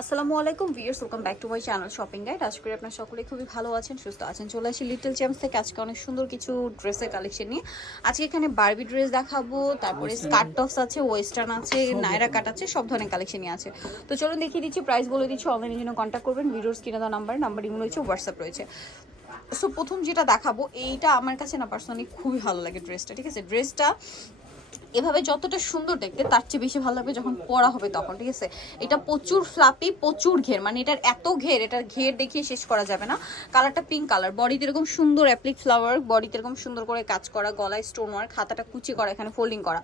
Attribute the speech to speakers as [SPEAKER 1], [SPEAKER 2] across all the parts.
[SPEAKER 1] আসসালামু আলাইকুম viewers welcome back to my channel shopping guide. আশা করি আপনারা সকলে খুবই ভালো আছেন সুস্থ আছেন। চলে আসি লিটল চ্যাম্পস থেকে আজকে অনেক সুন্দর কিছু ড্রেসের কালেকশন নিয়ে। আজকে এখানে বারবি ড্রেস দেখাবো তারপরে স্কার্ট টপস আছে ওয়েস্টার্ন আছে নায়রা কাট আছে সব ধরনের কালেকশনই আছে। তো চলুন দেখিয়ে দিচ্ছি প্রাইস বলে দিচ্ছি অনলাইনের জন্য কন্ট্যাক্ট করবেন। ভিডিওর স্ক্রিনে দেওয়া নাম্বার নাম্বার ইমেল রয়েছে হোয়াটসঅ্যাপ রয়েছে। সো প্রথম যেটা দেখাবো এইটা আমার কাছে না পার্সোনালি খুবই ভালো লাগে ড্রেসটা ঠিক আছে? ড্রেসটা এভাবে যতটা সুন্দর দেখতে তার চেয়ে বেশি ভালো লাগবে যখন পরা হবে তখন ঠিক আছে? এটা প্রচুর ফ্লাপি প্রচুর ঘের মানে এটার এত ঘের এটার ঘের দেখিয়ে শেষ করা যাবে না। কালারটা পিঙ্ক কালার বডিতে এরকম সুন্দর অ্যাপ্লিক ফ্লাওয়ার বডিতে এরকম সুন্দর করে কাজ করা গলায় স্টোন ওয়ার্ক খাতাটা কুচি করা এখানে ফোল্ডিং করা।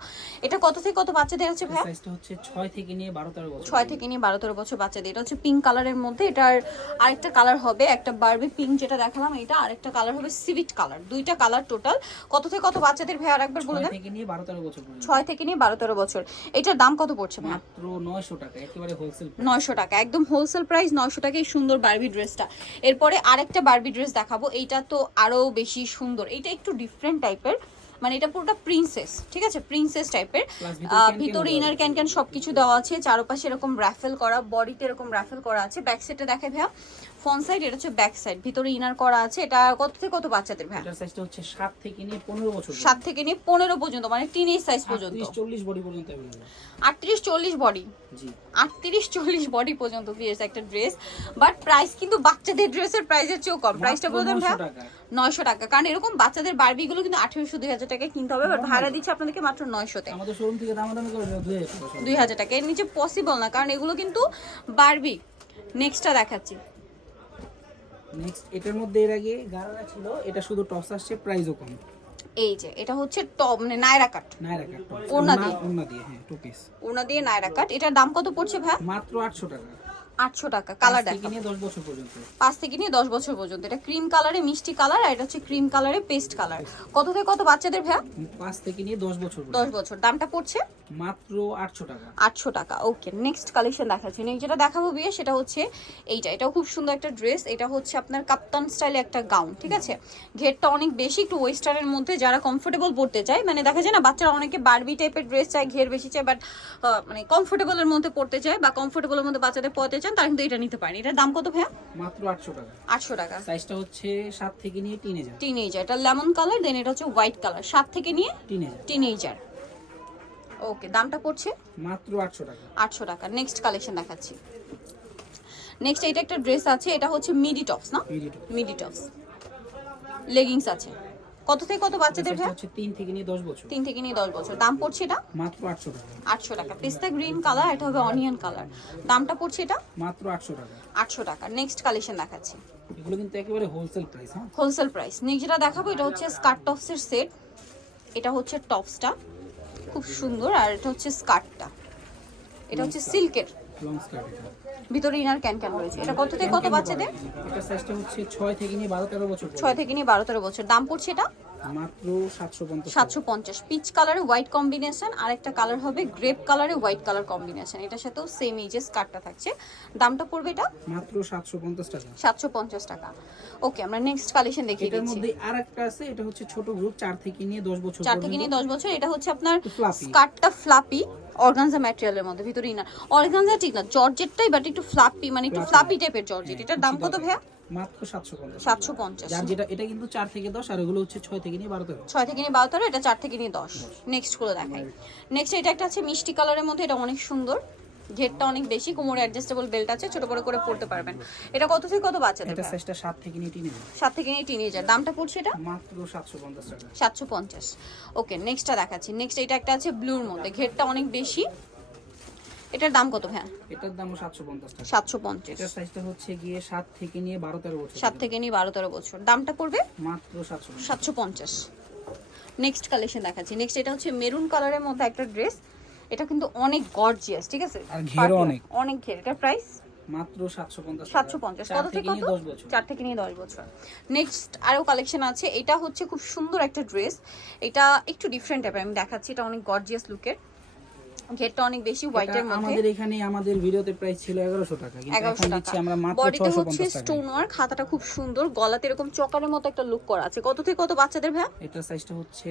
[SPEAKER 1] এটা কত থেকে কত বাচ্চাদের আছে ভাইয়া?
[SPEAKER 2] সাইজটা হচ্ছে 6 থেকে নিয়ে 12 13 বছর।
[SPEAKER 1] ছয় থেকে নিয়ে বারো তেরো বছর বাচ্চাদের। এটা হচ্ছে পিঙ্ক কালারের মধ্যে এটার আরেকটা কালার হবে একটা বারবি পিঙ্ক যেটা দেখালাম এটা আরেকটা কালার হবে সিভিট কালার দুইটা কালার টোটাল কত থেকে কত বাচ্চাদের ভাই আরেকবার বলে
[SPEAKER 2] 6 থেকে নিয়ে 12 13 বছর
[SPEAKER 1] ছয় থেকে নিয়ে বারো তেরো বছর। এটার দাম কত পড়ছে
[SPEAKER 2] মাত্র 900 টাকা একেবারে হোলসেল
[SPEAKER 1] নয়শো টাকা একদম হোলসেল প্রাইস নয়শো টাকা এই সুন্দর বারবি ড্রেসটা এরপরে আরেকটা বারবি ড্রেস দেখাবো এইটা তো আরও বেশি সুন্দর। এটা একটু ডিফারেন্ট টাইপের মানে এটা পুরোটা প্রিন্সেস ঠিক আছে? প্রিন্সেস টাইপের
[SPEAKER 2] ভিতরে
[SPEAKER 1] ইনার ক্যান ক্যান সবকিছু দেওয়া আছে চারপাশে এরকম রাফেল করা বডিতে এরকম রাফেল করা আছে। ব্যাক সাইডে দেখে ভাইয়া। ফ্রন্ট সাইড এটা হচ্ছে ব্যাক সাইড ভিতরে ইনার করা আছে এটা কত থেকে কত বাচ্চাদের ভাইয়া
[SPEAKER 2] এটার সাইজটা হচ্ছে 7 থেকে নিয়ে 15 বছর
[SPEAKER 1] সাত থেকে নিয়ে পনেরো পর্যন্ত মানে টিনেজ সাইজ পর্যন্ত
[SPEAKER 2] 30 40 বডি পর্যন্ত अवेलेबल
[SPEAKER 1] আটত্রিশ চল্লিশ বডি
[SPEAKER 2] জি
[SPEAKER 1] আটত্রিশ চল্লিশ বডি পর্যন্ত ভিএস একটা ড্রেস বাট প্রাইস কিন্তু বাচ্চাদের ড্রেসের প্রাইসের চেয়েও কম প্রাইসটা বলে দেন ভাইয়া
[SPEAKER 2] 900 টাকা
[SPEAKER 1] নয়শো টাকা কারণ এরকম বাচ্চাদের বারবিগুলো কিন্তু আঠেরোশো দুই হাজার টাকায় কিনতে হবে বাট ভাড়া দিচ্ছে আপনাদেরকে মাত্র নয়শোতে
[SPEAKER 2] আমাদের শোরুম থেকে দামাদামি করে 2000 টাকা
[SPEAKER 1] দুই হাজার টাকা এর নিচে পসিবল না কারণ এগুলো কিন্তু বারবি নেক্সটটা দেখাচ্ছি
[SPEAKER 2] নেক্সট এটার মধ্যে এর আগে গারারা ছিল এটা শুধু টপস আসছে প্রাইসও কম।
[SPEAKER 1] এই যে এটা হচ্ছে টপ মানে নায়রা কাট
[SPEAKER 2] নাইরা কাট
[SPEAKER 1] ওনা দিয়ে।
[SPEAKER 2] ওনা দিয়ে হ্যাঁ টু পিস
[SPEAKER 1] ওনা দিয়ে নায়রা কাট এটার দাম কত পড়ছে ভাই?
[SPEAKER 2] মাত্র 800 টাকা।
[SPEAKER 1] আটশো টাকা কালার
[SPEAKER 2] পাঁচ থেকে
[SPEAKER 1] দেখা
[SPEAKER 2] নিয়ে 10 বছর
[SPEAKER 1] পাঁচ থেকে নিয়ে দশ বছর পর্যন্ত। এটা ক্রিম কালারে মিষ্টি কালার আর এটা হচ্ছে ক্রিম কালারে পেস্ট কালার কত থেকে কত বাচ্চাদের ভাইয়া?
[SPEAKER 2] 5 থেকে নিয়ে 10 বছর
[SPEAKER 1] দশ বছর। দামটা পড়ছে?
[SPEAKER 2] মাত্র 800 টাকা।
[SPEAKER 1] আটশো টাকা ওকে নেক্সট কালেকশন দেখাচ্ছি। নেক্সট যেটা দেখাবো বিয়ে সেটা হচ্ছে এইটা। এটাও খুব সুন্দর একটা ড্রেস এটা হচ্ছে আপনার কাপ্তান স্টাইলে একটা গাউন ঠিক আছে? ঘেরটা অনেক বেশি একটু ওয়েস্টার্নের মধ্যে যারা কমফোর্টেবল পড়তে চায় মানে দেখা যায় না বাচ্চারা অনেকে বারবি টাইপের ড্রেস চায় ঘের বেশি চায় বাট মানে কমফোর্টেবলের মধ্যে পড়তে চায় বা কমফোর্টেবলের মধ্যে বাচ্চাদের পড়তে চান তারা কিন্তু এটা নিতে পারেন। এটার দাম কত ভাইয়া?
[SPEAKER 2] মাত্র 800 টাকা।
[SPEAKER 1] আটশো টাকা।
[SPEAKER 2] সাইজটা হচ্ছে 7 থেকে নিয়ে টিনেজার।
[SPEAKER 1] টিনেজার। এটা লেমন কালার দেন এটা হচ্ছে হোয়াইট কালার। সাত থেকে নিয়ে
[SPEAKER 2] টিনেজার।
[SPEAKER 1] টিনেজার। ওকে দামটা পড়ছে?
[SPEAKER 2] মাত্র 800 টাকা।
[SPEAKER 1] আটশো টাকা। নেক্সট কালেকশন দেখাচ্ছি। নেক্সট এটা একটা ড্রেস আছে এটা হচ্ছে মিডি টপস না? মিডি টপস লেগিংস আছে। কত থেকে কত বাচ্চাদের ভাই?
[SPEAKER 2] হচ্ছে 3 থেকে নিয়ে 10 বছর।
[SPEAKER 1] তিন থেকে নিয়ে দশ বছর। দাম পড়ছে এটা?
[SPEAKER 2] মাত্র 800 টাকা।
[SPEAKER 1] আটশো টাকা। পেস্তা গ্রিন কালার এটা হবে অনিয়ন কালার। দামটা পড়ছে এটা?
[SPEAKER 2] মাত্র 800 টাকা।
[SPEAKER 1] আটশো টাকা। নেক্সট কালেকশন দেখাচ্ছি।
[SPEAKER 2] এগুলো কিন্তু একেবারে হোলসেল প্রাইস হ্যাঁ?
[SPEAKER 1] হোলসেল প্রাইস নেক্সট যেটা দেখাবো এটা হচ্ছে স্কার্ট টপসের সেট এটা হচ্ছে টপসটা খুব সুন্দর। আর এটা হচ্ছে স্কার্টটা এটা হচ্ছে সিল্কের
[SPEAKER 2] লং স্কার্ট
[SPEAKER 1] ভিতরে ইনার ক্যান ক্যান রয়েছে। এটা কত থেকে কত বাচ্চাদের?
[SPEAKER 2] এটা সাইজটা হচ্ছে 6 থেকে নিয়ে 12 13 বছর
[SPEAKER 1] ছয় থেকে নিয়ে বারো তেরো বছর। দাম পড়ছে এটা?
[SPEAKER 2] মাত্র 750
[SPEAKER 1] সাতশো পঞ্চাশ। পিচ কালারে হোয়াইট কম্বিনেশন আর একটা কালার হবে গ্রেপ কালারে হোয়াইট কালার কম্বিনেশন এটার সাথেও সেম এই যে স্কার্টটা থাকছে। দামটা পড়বে এটা?
[SPEAKER 2] মাত্র 750 টাকা।
[SPEAKER 1] সাতশো পঞ্চাশ টাকা। ওকে আমরা নেক্সট কালেকশন দেখিয়ে
[SPEAKER 2] এটার
[SPEAKER 1] দিচ্ছি।
[SPEAKER 2] মধ্যে আরেকটা আছে এটা হচ্ছে ছোট গ্রুপ 4 থেকে নিয়ে 10 বছর
[SPEAKER 1] চার থেকে নিয়ে দশ বছর। এটা হচ্ছে আপনার স্কার্টটা ফ্লাপি অর্গানজা ম্যাটেরিয়ালের মধ্যে ভিতরে ইনার অর্গানজা ঠিক না জর্জেটটাই বাট একটু ফ্লাপি মানে একটু ফ্লাপি টাইপের জর্জেট। এটার দাম কত ভাইয়া?
[SPEAKER 2] মাত্র 750
[SPEAKER 1] সাতশো পঞ্চাশ।
[SPEAKER 2] যার যেটা এটা কিন্তু 4 থেকে 10 আর এগুলো হচ্ছে 6 থেকে নিয়ে 12 13
[SPEAKER 1] ছয় থেকে নিয়ে এটা চার থেকে নিয়ে দশ। নেক্সটগুলো দেখাই। নেক্সট এটা একটা আছে মিষ্টি কালারের মধ্যে এটা অনেক সুন্দর। ঘেরটা অনেক বেশি কোমরে অ্যাডজাস্টেবল বেল্ট আছে ছোট বড় করে পড়তে পারবেন। এটা কত থেকে কত বাচ্চাদের
[SPEAKER 2] এটা সাইজটা 7 থেকে নিয়ে 3
[SPEAKER 1] সাত থেকে নিয়ে টিনেজার দামটা পড়ছে এটা?
[SPEAKER 2] মাত্র 750 টাকা।
[SPEAKER 1] সাতশো পঞ্চাশ। ওকে নেক্সটটা দেখাচ্ছি। নেক্সট এটা একটা আছে ব্লুর মধ্যে। ঘেরটা অনেক বেশি। এটার দাম কত ভ্যান
[SPEAKER 2] এটার দাম 750 টাকা।
[SPEAKER 1] সাতশো পঞ্চাশ।
[SPEAKER 2] এটার সাইজটা হচ্ছে গিয়ে 7 থেকে নিয়ে 12 13 বছর।
[SPEAKER 1] সাত থেকে নিয়ে বারো তেরো বছর। দামটা পড়বে?
[SPEAKER 2] মাত্র 750
[SPEAKER 1] সাতশো পঞ্চাশ। নেক্সট কালেকশন দেখাচ্ছি। নেক্সট এটা হচ্ছে মেরুন কালারের মধ্যে একটা ড্রেস এটা কিন্তু অনেক গর্জিয়াস ঠিক আছে?
[SPEAKER 2] আর
[SPEAKER 1] ঘের
[SPEAKER 2] অনেক।
[SPEAKER 1] অনেক ঘের। এটা প্রাইস
[SPEAKER 2] মাত্র 750 টাকা।
[SPEAKER 1] সাতশো পঞ্চাশ।
[SPEAKER 2] চার
[SPEAKER 1] কত
[SPEAKER 2] থেকে
[SPEAKER 1] কত?
[SPEAKER 2] 10 বছর।
[SPEAKER 1] চার থেকে নিয়ে দশ বছর। নেক্সট আরও কালেকশন আছে। এটা হচ্ছে খুব সুন্দর একটা ড্রেস এটা একটু ডিফারেন্ট টাইপের আমি দেখাচ্ছি। এটা অনেক গর্জিয়াস লুকের ঘেরটা অনেক বেশি হোয়াইটের
[SPEAKER 2] এটা
[SPEAKER 1] মধ্যে।
[SPEAKER 2] আমাদের এখানে আমাদের ভিডিওতে প্রাইস ছিল এগারোশো টাকা কিন্তু এখন দিচ্ছি আমরা মাত্র
[SPEAKER 1] বডিতে
[SPEAKER 2] ছশো
[SPEAKER 1] হচ্ছে স্টোন ওয়ার খাতাটা খুব সুন্দর গলাতে এরকম চকারের মতো একটা লুক করা আছে। কত থেকে কত বাচ্চাদের ভাই
[SPEAKER 2] এটার সাইজটা হচ্ছে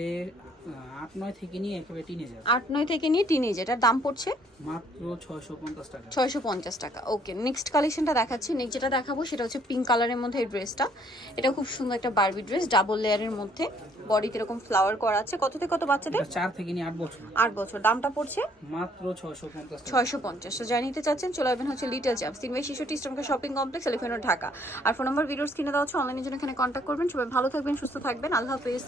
[SPEAKER 2] আহ, আট নয় থেকে নিয়ে একেবারে টিনেজার
[SPEAKER 1] আট নয় থেকে নিয়ে টিনেজ এটার দাম পড়ছে?
[SPEAKER 2] মাত্র ছয়শো পঞ্চাশ টাকা।
[SPEAKER 1] ছয়শো পঞ্চাশ টাকা ওকে নেক্সট কালেকশনটা দেখাচ্ছি নেক্সট যেটা দেখাবো সেটা হচ্ছে পিঙ্ক কালারের মধ্যে এই ড্রেসটা এটা খুব সুন্দর একটা বারবি ড্রেস ডাবল লেয়ারের মধ্যে। বডিতে এরকম ফ্লাওয়ার করা আছে। কত থেকে কত বাচ্চাদের?
[SPEAKER 2] এটা চার থেকে নিয়ে আট বছর।
[SPEAKER 1] আট বছর। দামটা পড়ছে
[SPEAKER 2] মাত্র
[SPEAKER 1] নিতে চাচ্ছেন, চলে আসবেন হচ্ছে তিন শপিং কমপ্লেক্স ঢাকা। আর ফোন নম্বর ভিডিওস কিনে দেওয়া হচ্ছে অনলাইনের জন্য এখানে কন্ট্যাক্ট করবেন। সবাই ভালো থাকবেন, সুস্থ থাকবেন। আল্লাহ হাফেজ।